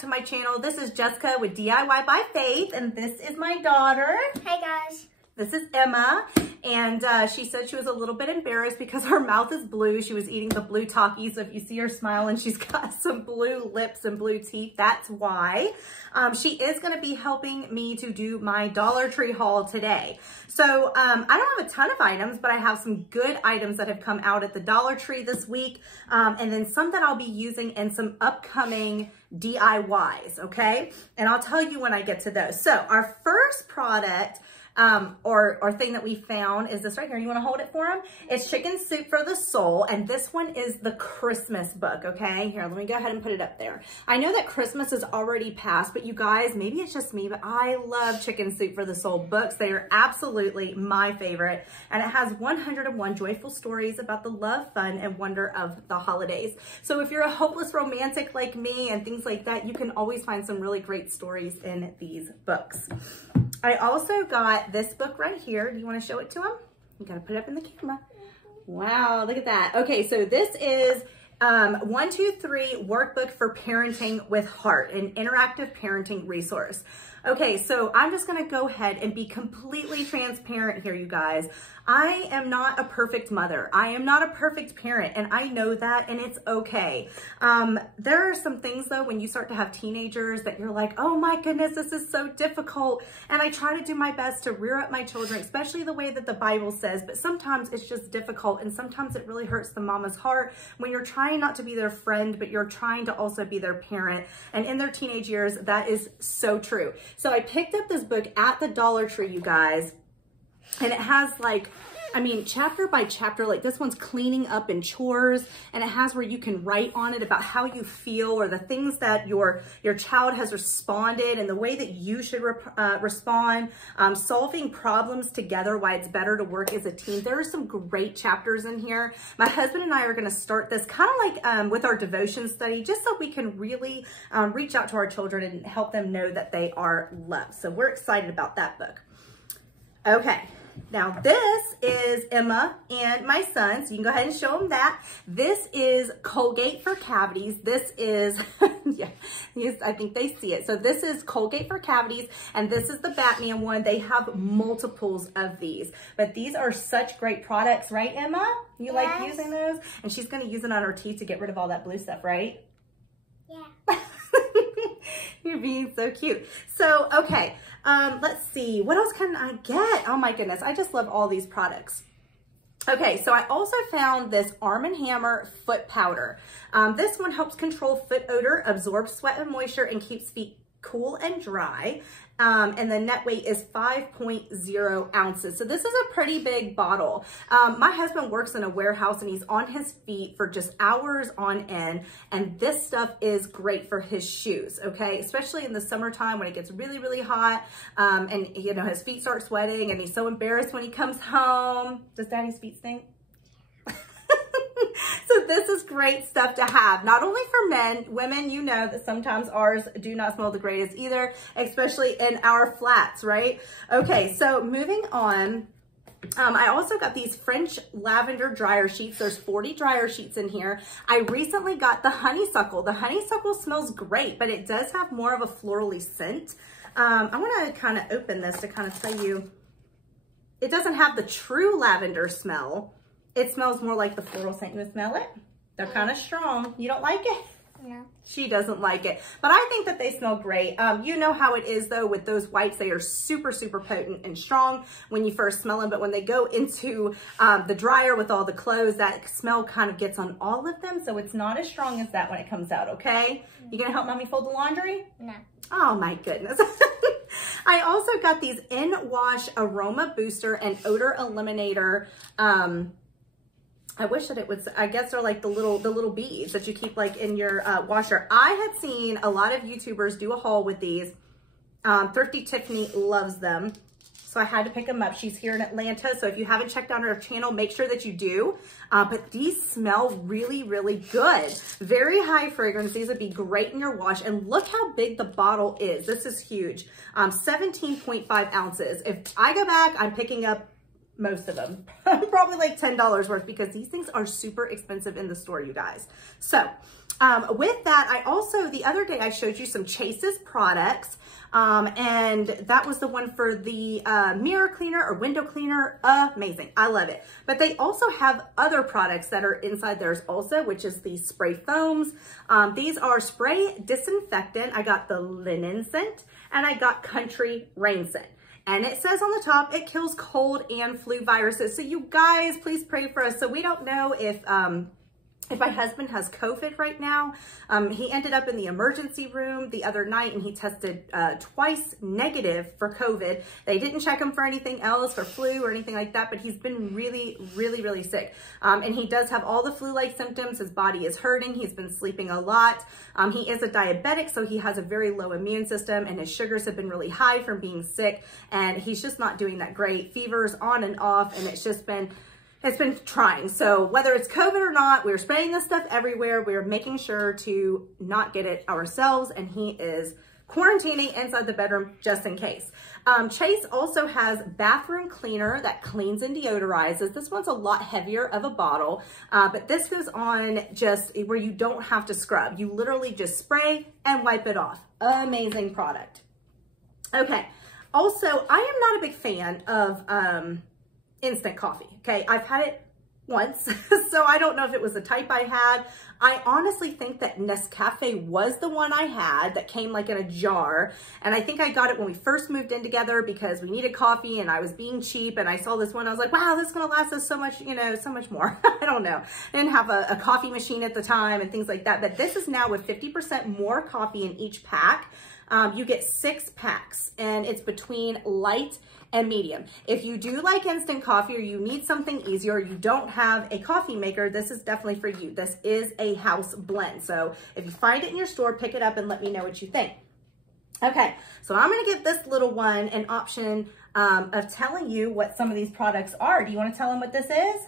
to my channel. This is Jessica with DIY by Faith, and this is my daughter. Hi guys. This is Emma, and she said she was a little bit embarrassed because her mouth is blue. She was eating the blue Takis. So if you see her smile and she's got some blue lips and blue teeth, that's why. She is going to be helping me to do my Dollar Tree haul today. So I don't have a ton of items, but I have some good items that have come out at the Dollar Tree this week, and then some that I'll be using in some upcoming DIYs, okay? And I'll tell you when I get to those. So our first product or thing that we found is this right here. You want to hold it for him? It's Chicken Soup for the Soul, and this one is the Christmas book, okay? Here, let me go ahead and put it up there. I know that Christmas is already past, but you guys, maybe it's just me, but I love Chicken Soup for the Soul books. They are absolutely my favorite, and it has 101 joyful stories about the love, fun, and wonder of the holidays. So if you're a hopeless romantic like me and things like that, you can always find some really great stories in these books. I also got this book right here. Do you want to show it to him? You got to put it up in the camera. Wow, look at that. Okay, so this is 1, 2, 3 Workbook for Parenting with Heart, an interactive parenting resource. Okay, so I'm just going to go ahead and be completely transparent here, you guys. I am not a perfect mother. I am not a perfect parent, and I know that, and it's okay. There are some things, though, when you start to have teenagers that you're like, oh my goodness, this is so difficult, and I try to do my best to rear up my children, especially the way that the Bible says, but sometimes it's just difficult, and sometimes it really hurts the mama's heart when you're trying not to be their friend, but you're trying to also be their parent, and in their teenage years, that is so true. So I picked up this book at the Dollar Tree, you guys, and it has like, I mean, chapter by chapter, like this one's cleaning up and chores, and it has where you can write on it about how you feel or the things that your child has responded and the way that you should respond, solving problems together, why it's better to work as a team. There are some great chapters in here. My husband and I are going to start this kind of like with our devotion study, just so we can really reach out to our children and help them know that they are loved. So we're excited about that book. Okay. Now this is Emma and my son, so you can go ahead and show them that. This is Colgate for Cavities. This is, yeah, yes, I think they see it. So this is Colgate for Cavities, and this is the Batman one. They have multiples of these, but these are such great products, right, Emma? You like using those? And she's going to use it on her teeth to get rid of all that blue stuff, right? Yeah. You're being so cute. So, okay, let's see. What else can I get? Oh my goodness, I just love all these products. Okay, so I also found this Arm & Hammer foot powder. This one helps control foot odor, absorbs sweat and moisture, and keeps feet cool and dry. And the net weight is 5.0 ounces. So this is a pretty big bottle. My husband works in a warehouse and he's on his feet for just hours on end. And this stuff is great for his shoes, okay? Especially in the summertime when it gets really, really hot. And you know, his feet start sweating and he's so embarrassed when he comes home. Does Daddy's feet stink? So this is great stuff to have, not only for men, women, you know that sometimes ours do not smell the greatest either, especially in our flats, right? Okay, so moving on. I also got these French lavender dryer sheets. There's 40 dryer sheets in here. I recently got the honeysuckle. The honeysuckle smells great, but it does have more of a florally scent. I want to kind of open this to kind of tell you, it doesn't have the true lavender smell. It smells more like the floral scent. You smell it? They're kind of strong. You don't like it? No. She doesn't like it, but I think that they smell great. You know how it is though with those wipes. They are super, super potent and strong when you first smell them, but when they go into the dryer with all the clothes, that smell kind of gets on all of them, so it's not as strong as that when it comes out, okay? You gonna help Mommy fold the laundry? No. Oh my goodness. I also got these In-Wash Aroma Booster and Odor Eliminator. I wish that it would, I guess they're like the little beads that you keep like in your washer. I had seen a lot of YouTubers do a haul with these. Thrifty Tiffany loves them. So I had to pick them up. She's here in Atlanta. So if you haven't checked out her channel, make sure that you do. But these smell really, really good. Very high fragrance. These would be great in your wash. And look how big the bottle is. This is huge. 17.5 ounces. If I go back, I'm picking up most of them, probably like $10 worth, because these things are super expensive in the store, you guys. So With that, I also, the other day I showed you some Chase's products, and that was the one for the mirror cleaner or window cleaner. Amazing. I love it. But they also have other products that are inside theirs also, which is the spray foams. These are spray disinfectant. I got the linen scent and I got country rain scent. And it says on the top, it kills cold and flu viruses. So you guys, please pray for us. So we don't know if my husband has COVID right now. He ended up in the emergency room the other night and he tested twice negative for COVID. They didn't check him for anything else, for flu or anything like that, but he's been really, really, really sick. And he does have all the flu-like symptoms. His body is hurting. He's been sleeping a lot. He is a diabetic, so he has a very low immune system and his sugars have been really high from being sick. And he's just not doing that great. Fevers on and off, and it's been trying. So whether it's COVID or not, we're spraying this stuff everywhere. We're making sure to not get it ourselves. And he is quarantining inside the bedroom just in case. Chase also has bathroom cleaner that cleans and deodorizes. This one's a lot heavier of a bottle, but this goes on just where you don't have to scrub. You literally just spray and wipe it off. Amazing product. Okay. Also, I am not a big fan of, instant coffee. Okay. I've had it once, so I don't know if it was the type I had. I honestly think that Nescafe was the one I had that came like in a jar. And I think I got it when we first moved in together because we needed coffee and I was being cheap and I saw this one. I was like, wow, this is going to last us so much, you know, so much more. I don't know. I didn't have a coffee machine at the time and things like that. But this is now with 50% more coffee in each pack. You get 6 packs and it's between light and medium. If you do like instant coffee or you need something easier, or you don't have a coffee maker, this is definitely for you. This is a house blend. So if you find it in your store, pick it up and let me know what you think. Okay, so I'm gonna give this little one an option of telling you what some of these products are. Do you wanna tell them what this is?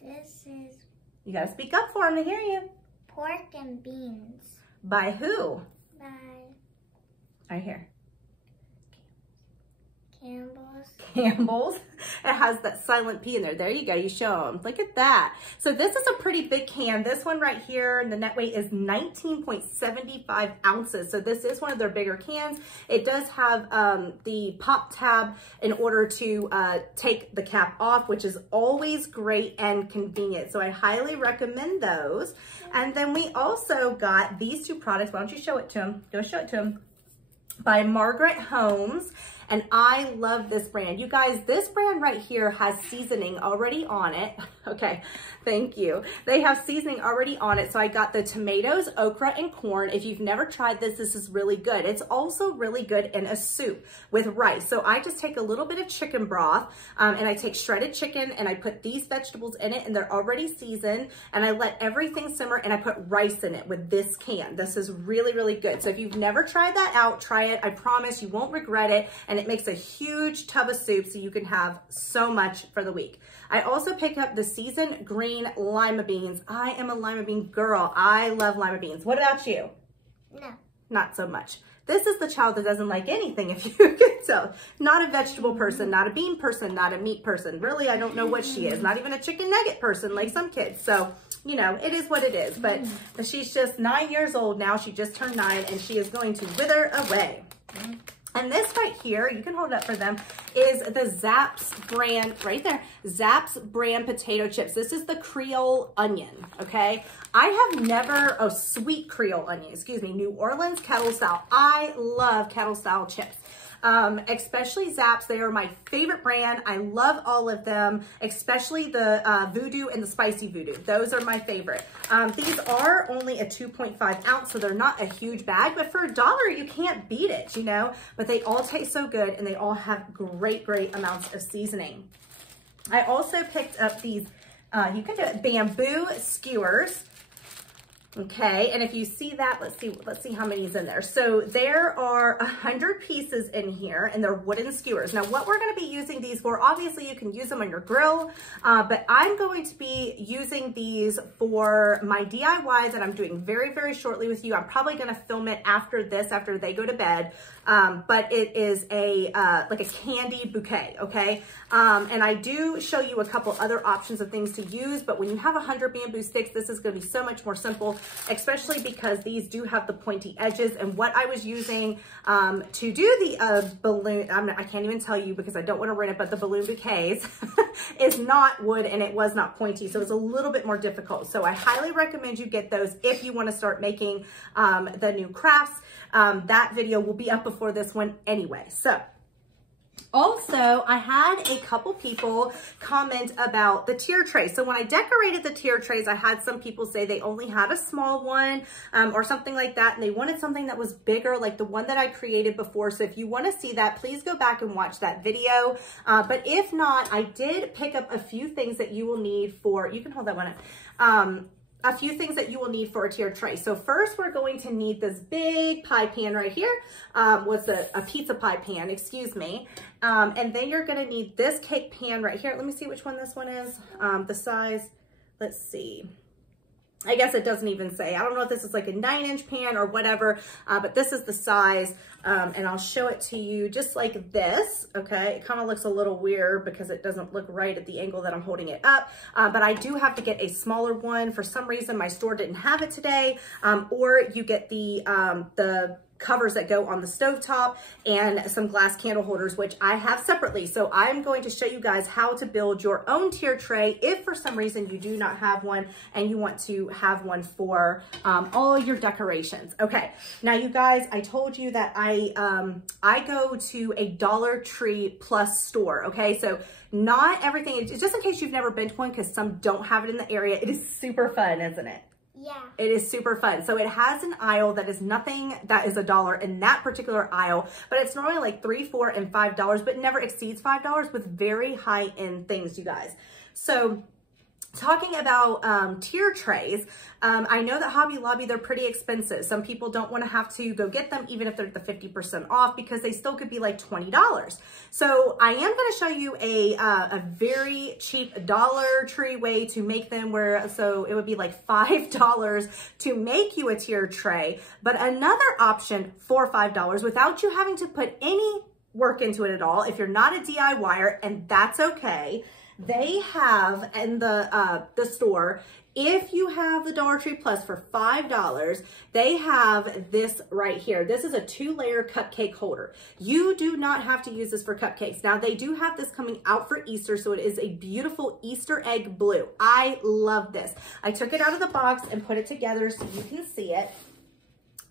This is... You gotta speak up for them to hear you. pork and beans. By who? By... Right here. Campbell's. Campbell's. It has that silent P in there. There you go. You show them. Look at that. So this is a pretty big can. This one right here, and the net weight is 19.75 ounces. So this is one of their bigger cans. It does have the pop tab in order to take the cap off, which is always great and convenient. So I highly recommend those. And then we also got these 2 products. Why don't you show it to them? Go show it to them. By Margaret Holmes. And I love this brand. You guys, this brand right here has seasoning already on it. Okay, thank you. They have seasoning already on it. So I got the tomatoes, okra, and corn. If you've never tried this, this is really good. It's also really good in a soup with rice. So I just take a little bit of chicken broth and I take shredded chicken and I put these vegetables in it and they're already seasoned and I let everything simmer and I put rice in it with this can. This is really, really good. So if you've never tried that out, try it. I promise you won't regret it. And it makes a huge tub of soup so you can have so much for the week. I also picked up the seasoned green lima beans. I am a lima bean girl. I love lima beans. What about you? No. Not so much. This is the child that doesn't like anything, if you can tell. Not a vegetable person, not a bean person, not a meat person. Really, I don't know what she is. Not even a chicken nugget person like some kids. So, you know, it is what it is. But she's just 9 years old now. She just turned 9 and she is going to wither away. And this right here, you can hold it up for them, is the Zaps brand, right there, Zaps brand potato chips. This is the Creole onion, okay? I have never, oh, sweet Creole onion, excuse me, New Orleans kettle style. I love kettle style chips. Especially Zaps. They are my favorite brand. I love all of them, especially the Voodoo and the Spicy Voodoo. Those are my favorite. These are only a 2.5 ounce, so they're not a huge bag, but for $1, you can't beat it, you know? But they all taste so good and they all have great, great amounts of seasoning. I also picked up these, you can do it, bamboo skewers. Okay, and if you see that, let's see how many is in there. So there are 100 pieces in here and they're wooden skewers. Now what we're gonna be using these for, obviously you can use them on your grill, but I'm going to be using these for my DIY that I'm doing very, very shortly with you. I'm probably gonna film it after this, after they go to bed. But it is a like a candy bouquet, okay? And I do show you a couple other options of things to use, but when you have 100 bamboo sticks, this is gonna be so much more simple. especially because these do have the pointy edges. And what I was using to do the balloon, I can't even tell you because I don't want to ruin it, but the balloon bouquets is not wood and it was not pointy. So it's a little bit more difficult. So I highly recommend you get those if you want to start making the new crafts. That video will be up before this one anyway. So also, I had a couple people comment about the tier tray. So when I decorated the tier trays, I had some people say they only had a small one or something like that, and they wanted something that was bigger, like the one that I created before. So if you want to see that, please go back and watch that video. But if not, I did pick up a few things that you will need for, you can hold that one up. A few things that you will need for a tier tray. So first we're going to need this big pie pan right here. What's a pizza pie pan, excuse me. And then you're gonna need this cake pan right here. Let me see which one this one is. The size, let's see. I guess it doesn't even say. I don't know if this is like a 9-inch pan or whatever, but this is the size. And I'll show it to you just like this, okay? It kind of looks a little weird because it doesn't look right at the angle that I'm holding it up, but I do have to get a smaller one. For some reason, my store didn't have it today, or you get the covers that go on the stovetop and some glass candle holders, which I have separately. So I'm going to show you guys how to build your own tier tray if for some reason you do not have one and you want to have one for all your decorations. Okay, now you guys, I told you that I go to a Dollar Tree Plus store, okay? So not everything, just in case you've never been to one, because some don't have it in the area. It is super fun, isn't it? Yeah. It is super fun. So it has an aisle that is nothing that is $1 in that particular aisle, but it's normally like $3, $4, and $5, but never exceeds $5 with very high-end things, you guys. So talking about tier trays, I know that Hobby Lobby, they're pretty expensive. Some people don't want to have to go get them even if they're at the 50% off because they still could be like $20. So I am going to show you a very cheap Dollar Tree way to make them where, so it would be like $5 to make you a tier tray, but another option for $5 without you having to put any work into it at all. If you're not a DIYer, and that's okay, they have in the store, if you have the Dollar Tree Plus for $5, they have this right here. This is a 2-layer cupcake holder. You do not have to use this for cupcakes. Now they do have this coming out for Easter, so it is a beautiful Easter egg blue. I love this. I took it out of the box and put it together so you can see it.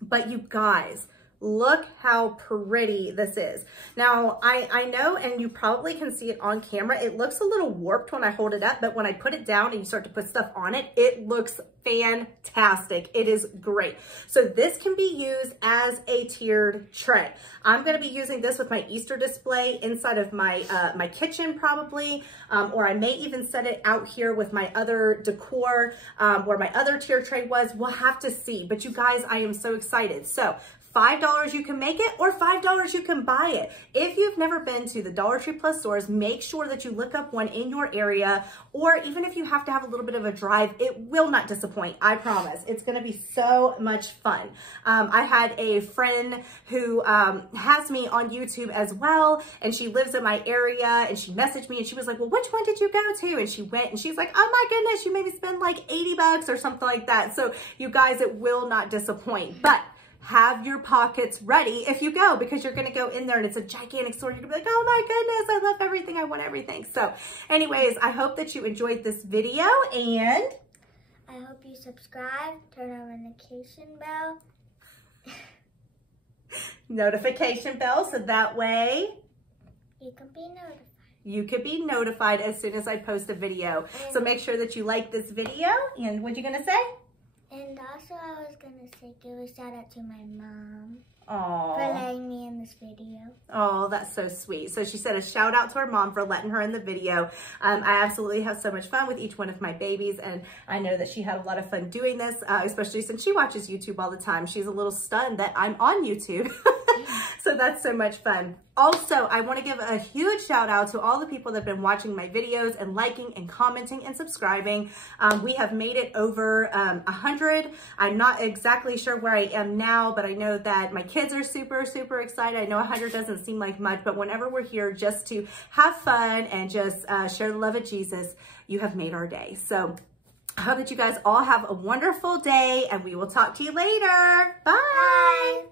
But you guys, look how pretty this is. Now, I know, and you probably can see it on camera, it looks a little warped when I hold it up, but when I put it down and you start to put stuff on it, it looks fantastic. It is great. So this can be used as a tiered tray. I'm going to be using this with my Easter display inside of my my kitchen probably, or I may even set it out here with my other decor where my other tier tray was. We'll have to see. But you guys, I am so excited. So $5 you can make it, or $5 you can buy it. If you've never been to the Dollar Tree Plus stores, make sure that you look up one in your area, or even if you have to have a little bit of a drive, it will not disappoint, I promise. It's gonna be so much fun. I had a friend who has me on YouTube as well, and she lives in my area, and she messaged me and she was like, well, which one did you go to? And she went and she's like, oh my goodness, you made me spend like $80 or something like that. So you guys, it will not disappoint. But have your pockets ready if you go, because you're going to go in there and it's a gigantic store. You're going to be like, oh my goodness, I love everything. I want everything. So anyways, I hope that you enjoyed this video, and I hope you subscribe, turn on the notification bell. Notification bell, so that way You can be notified. You could be notified as soon as I post a video. So make sure that you like this video. And what you going to say? And also, I was going to say, give a shout out to my mom Aww. for letting me in this video. Oh, that's so sweet. So she said a shout out to her mom for letting her in the video. I absolutely have so much fun with each one of my babies, and I know that she had a lot of fun doing this, especially since she watches YouTube all the time. She's a little stunned that I'm on YouTube. So that's so much fun. Also, I want to give a huge shout out to all the people that have been watching my videos and liking and commenting and subscribing. We have made it over 100. I'm not exactly sure where I am now, but I know that my kids are super, super excited. I know 100 doesn't seem like much, but whenever we're here just to have fun and just share the love of Jesus, you have made our day. So I hope that you guys all have a wonderful day, and we will talk to you later. Bye. Bye.